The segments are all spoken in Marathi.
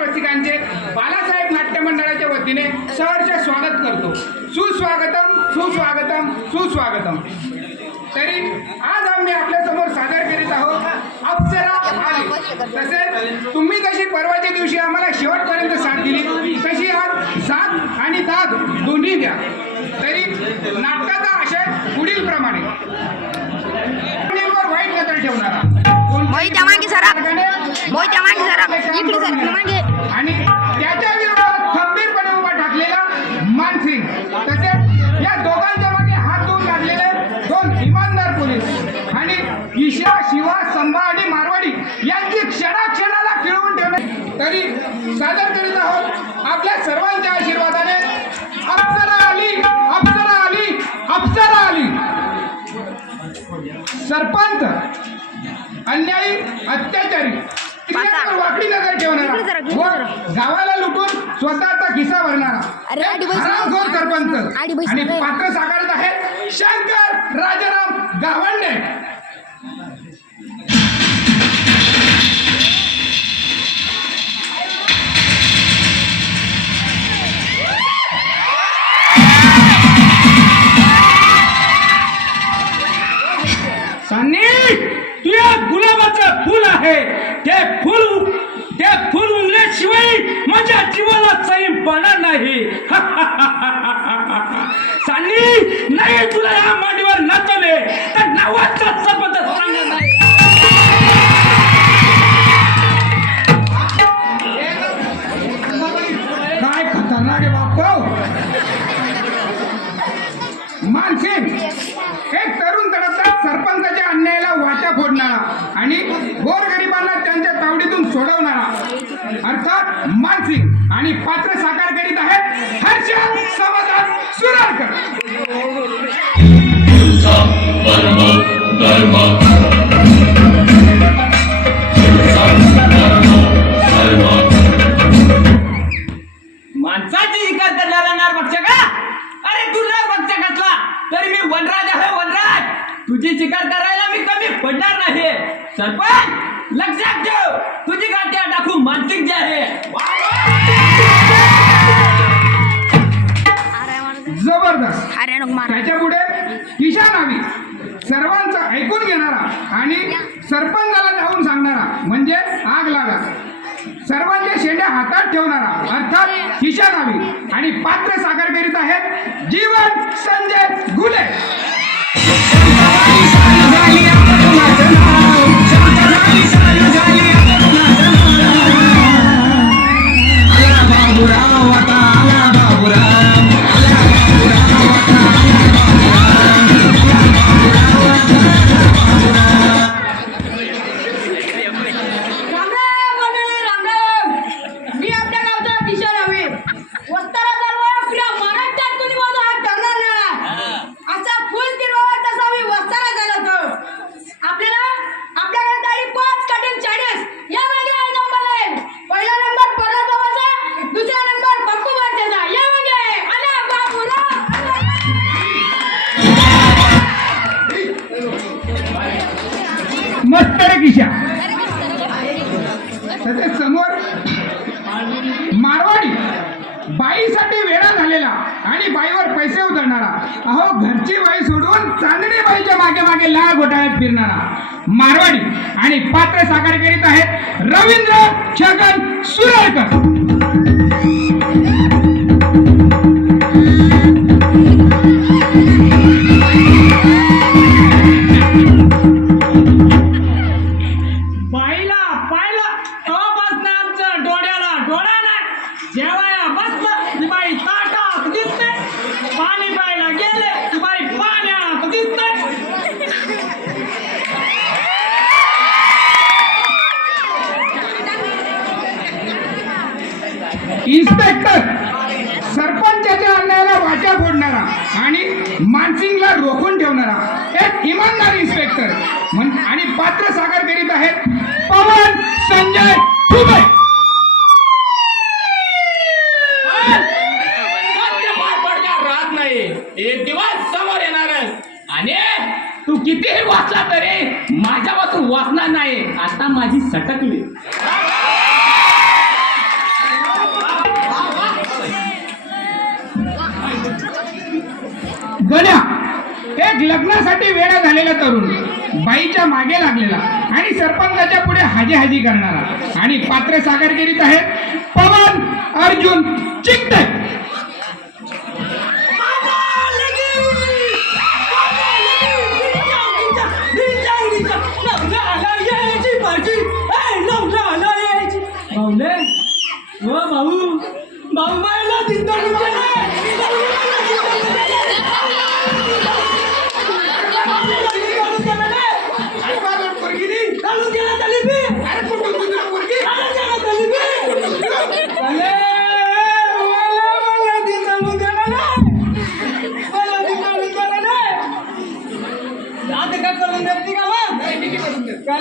रसिकांचे बालासाहेब नाट्य मंडळाच्या वतीने सहर्ष स्वागत करतो. सुस्वागतम सुस्वागतम सुस्वागतम. तरी आज आम्ही आपल्यासमोर सादर करीत आहोत अप्सरा आली. तसेच तुम्ही जशी परवाच्या दिवशी आम्हाला शेवटपर्यंत साथ दिली तशी आज साथ आणि दाद दोन्ही द्या. तरी नाटकाचा आशय पुढील प्रमाणे. वाईट नजर ठेवणारा मोहित्या मागे जरा. इकडे सर, मागे. आणि त्याच्या विरोधात खंबीरपणे उभा ठाकलेला मानसिंग. तसेच या दोघांच्या मागे हात धुवून लागलेले दोन इमानदार पोलीस. आणि ईशा शिवा संभा आणि मारवाडी यांची क्षणाक्षणाला खिळवून ठेवणे तरी सादर करीत आहोत आपल्या सर्वांच्या आशीर्वादाने. अप्सरा आली अप्सरा आली अप्सरा आली. सरपंच अन्यायी अत्याचारी. वाकडी नजर ठेवणारा व. गावाला लुटून स्वतःचा खिसा भरणारा अरे, आडी बैस हरामखोर. सरपंच आडी बैस आणि. पात्र साकारत आहेत शंकर राजाराम गावंडे सांगली नाही तुला या मांडीवर नाचवले. तर नावाचा संबंध सांगणार नाही. काय खतरनाक आहे बाप हो? एक तरुण सरपंचाच्या अन्यायाला वाटा फोडणारा आणि गोरगरिबांना त्यांच्या तावडीतून सोडवणारा. अर्थात मानसिंग आणि पात्र साकार वनराज आहे वनराज! तुझी शिकार करायला मी कमी पडणार नाही सरपंच लक्षात ठेव. तुझी गाठी टाकू मानसिक जे आहे. जबरदस्त. अरे नको मार त्याच्या पुढे किशान हवी सर्वांचं ऐकून घेणारा आणि सरपंचाला जाऊन सांगणारा. म्हणजे आग लागा. हातात ठेवणारा अर्थात हिशा नावी आणि पात्र साकार करीत आहेत जीवन संजय गुले. किशा तसेच समोर मारवाडी बाईसाठी वेळा झालेला आणि बाईवर पैसे उधळणारा. अहो घरची बाई सोडून चांदणी बाईच्या मागे मागे लाल घोटाळ्यात फिरणारा. मारवाडी आणि पात्र साकार करीत आहेत रवींद्र छगन सुरळकर. इमानदार इन्स्पेक्टर आणि पात्र सागर करीत आहेत पवन संजय दुबे. राहत नाही. एक दिवस समोर येणार आणि तू कितीही वाचला तरी माझ्यापासून वाचणार नाही. आता माझी सटकली. गण्या. एक लग्नासाठी वेळा झालेला तरुण बाईच्या मागे लागलेला आणि सरपंचाच्या पुढे हाजी हाजी करणारा आणि पात्र सागरगिरीत आहेत पवन अर्जुन चिकटे भाऊ हो भाऊ भाऊ बायला चिंता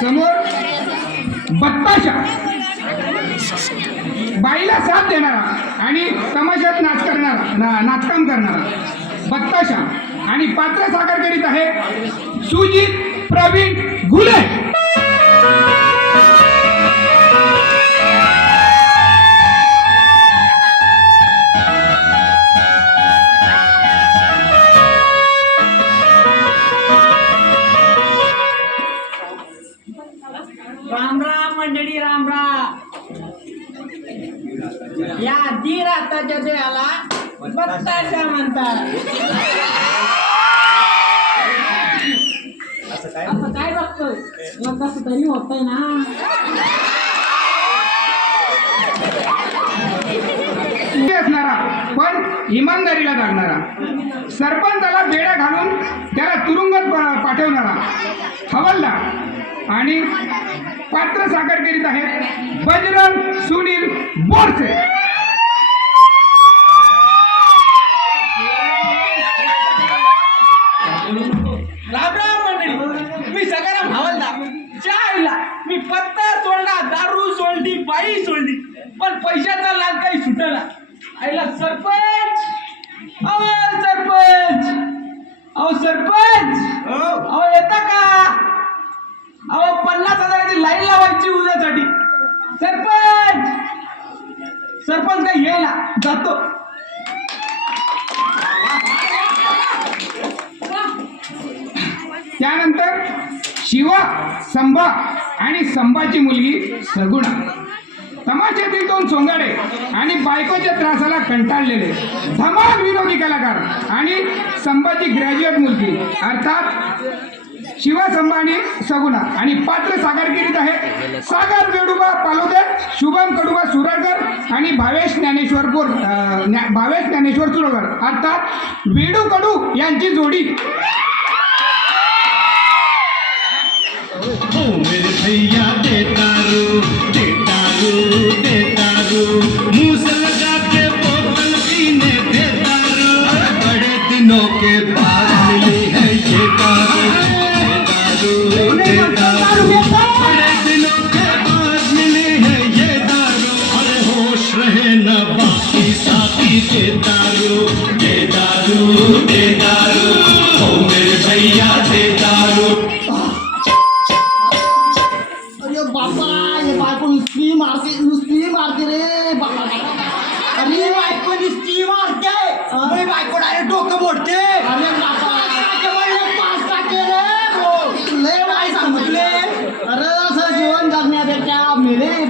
समोर बत्ताशा. बाईला साथ देणारा आणि तमाशात नाच करणारा ना नाचकाम करणारा बत्ताशा. आणि पात्र साकार करीत आहे सुजित प्रवीण बत्ताशा म्हणतात. असं काय? बघतोय? मग कसं तरी होतंय ना. असणारा पण इमानदारीला लागणारा. सरपंचाला बेड्या घालून त्याला तुरुंगात पाठवणारा. हवालदार आणि पात्र साकार करीत आहेत बजरंग सुनील बोरसे राम राम मंडळी मी सकाराम हवालदार चायला मी पत्ता सोडला दारू बाई सोडली. पण पैशाचा लाभ काही सुटला. आईला सरपंच! अहो सरपंच! अहो सरपंच! अहो येता का? अहो पन्नास हजाराची लाईन लावायची उद्यासाठी. सरपंच! सरपंच काही येईना जातो. त्यानंतर शिवा संभा आणि संभाची मुलगी सगुणा तमाशातील दोन सोंगाडे आणि बायकोच्या त्रासाला कंटाळलेले. धमाल विनोदी कलाकार आणि संभाजी ग्रॅज्युएट मुलगी. अर्थात शिवा संभा आणि सगुणा. आणि पात्र सागरगिरीत आहे सागर वेडुबा पालोदे शुभम कडुबा सुरळकर आणि भावेश ज्ञानेश्वर बोर भावेश ज्ञानेश्वर सुरळकर अर्थात वेडू कडू यांची जोडी. अरे असं जीवन जगण्यापेक्षा मेले रे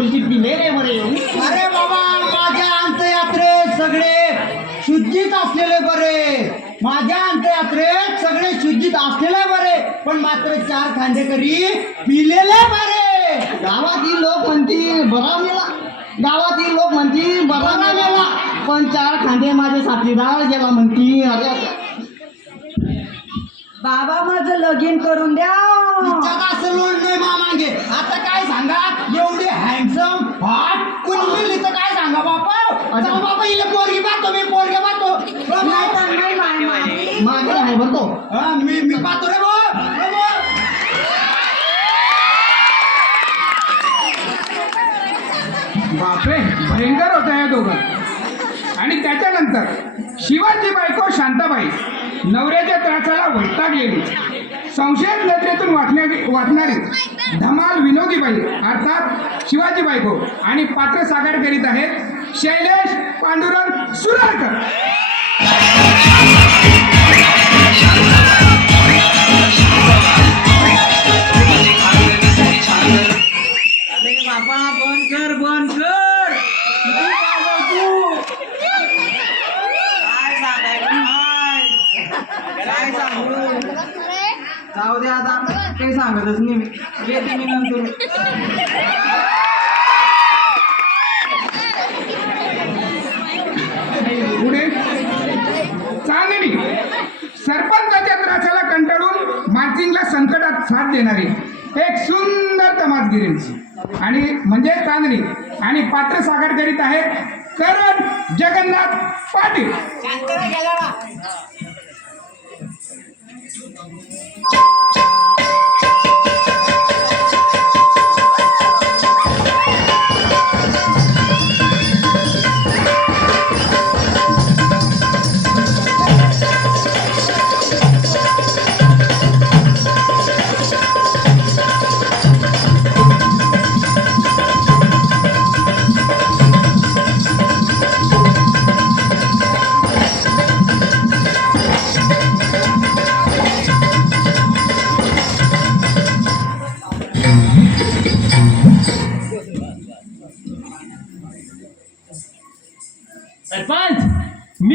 थोडीशी पिले रे बरे अरे बाबा माझ्या अंतयात्रेत सगळे शुद्धीत असलेले बरे. माझ्या अंतयात्रेत सगळे शुद्धीत असलेले बरे. पण मात्र चार खांदेकरी पिलेले बरे. गावातील लोक म्हणतील बरा मेला. गावातील लोक म्हणतील बरा मेला. पण चार खांदे माझे साथीदार गेला म्हणतील अरे. बाबा माझं लगीन करून द्या. जग असं लोण नाही मामांगे. आता काय सांगा? एवढे हॉट कोणी तर काय सांगा बापा? चला बाबा इले पोरगी पाहतो मी पोरगी पाहतो. नाही तर नाही माय माय मागे आहे भरतो हा मी मी पाहतो रे भाऊ. बापरे भयंकर होतं या दोघं. आणि त्याच्यानंतर शिवाची बायको शांताबाई नवऱ्याच्या त्रासाला वैतागलेली. संशयित नजरेतून वाटणारी वाटणारी धमाल विनोदीबाई अर्थात शिवाजी बायको आणि पात्र साकार करीत आहेत शैलेश पांडुरंग सुरारकर जाऊ दे आता काही सांगतच नाही मी. येते मी नंतर पुढे. चांदणी. सरपंचाच्या त्रासाला कंटाळून मानसिंगला संकटात साथ देणारी एक सुंदर तमासगिरी आणि म्हणजे चांदणी. आणि पात्र साकार करीत आहेत करण जगन्नाथ पाटील.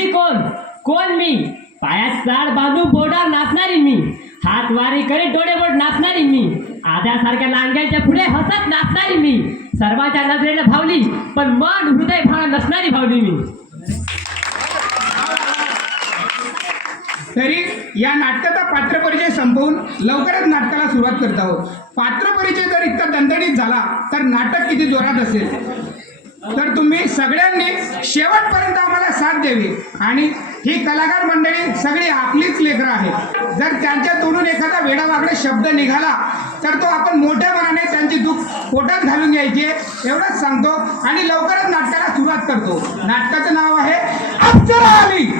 मी कोण? कोण मी? पायात चाड बाजू बोर्डावर नाचणारी मी. हात वारी करीत डोळे बोट नाचणारी मी. आद्यासारख्या लांग्यांच्या पुढे हसत नाचणारी मी. सर्वांच्या नजरेला भावली पण मन हृदय भाव नसणारी भावली मी. तरी या नाटकाचा पात्र परिचय संपवून लवकरच नाटकाला सुरुवात करत आहोत. पात्र परिचय जर इतका दणदणीत झाला तर नाटक किती जोरात असेल? तर तुम्ही सगळ्यांनी शेवटपर्यंत आम्हाला साथ द्यावी. आणि ही कलाकार मंडळी सगळी आपलीच लेकरं आहेत. जर त्यांच्या तोडून एखादा वेडावाकडे शब्द निघाला तर तो आपण मोठ्या मनाने त्यांची दुःख पोटात घालून घ्यायची एवढंच सांगतो. आणि लवकरच नाटकाला सुरुवात करतो. नाटकाचं नाव आहे अप्सरा आली.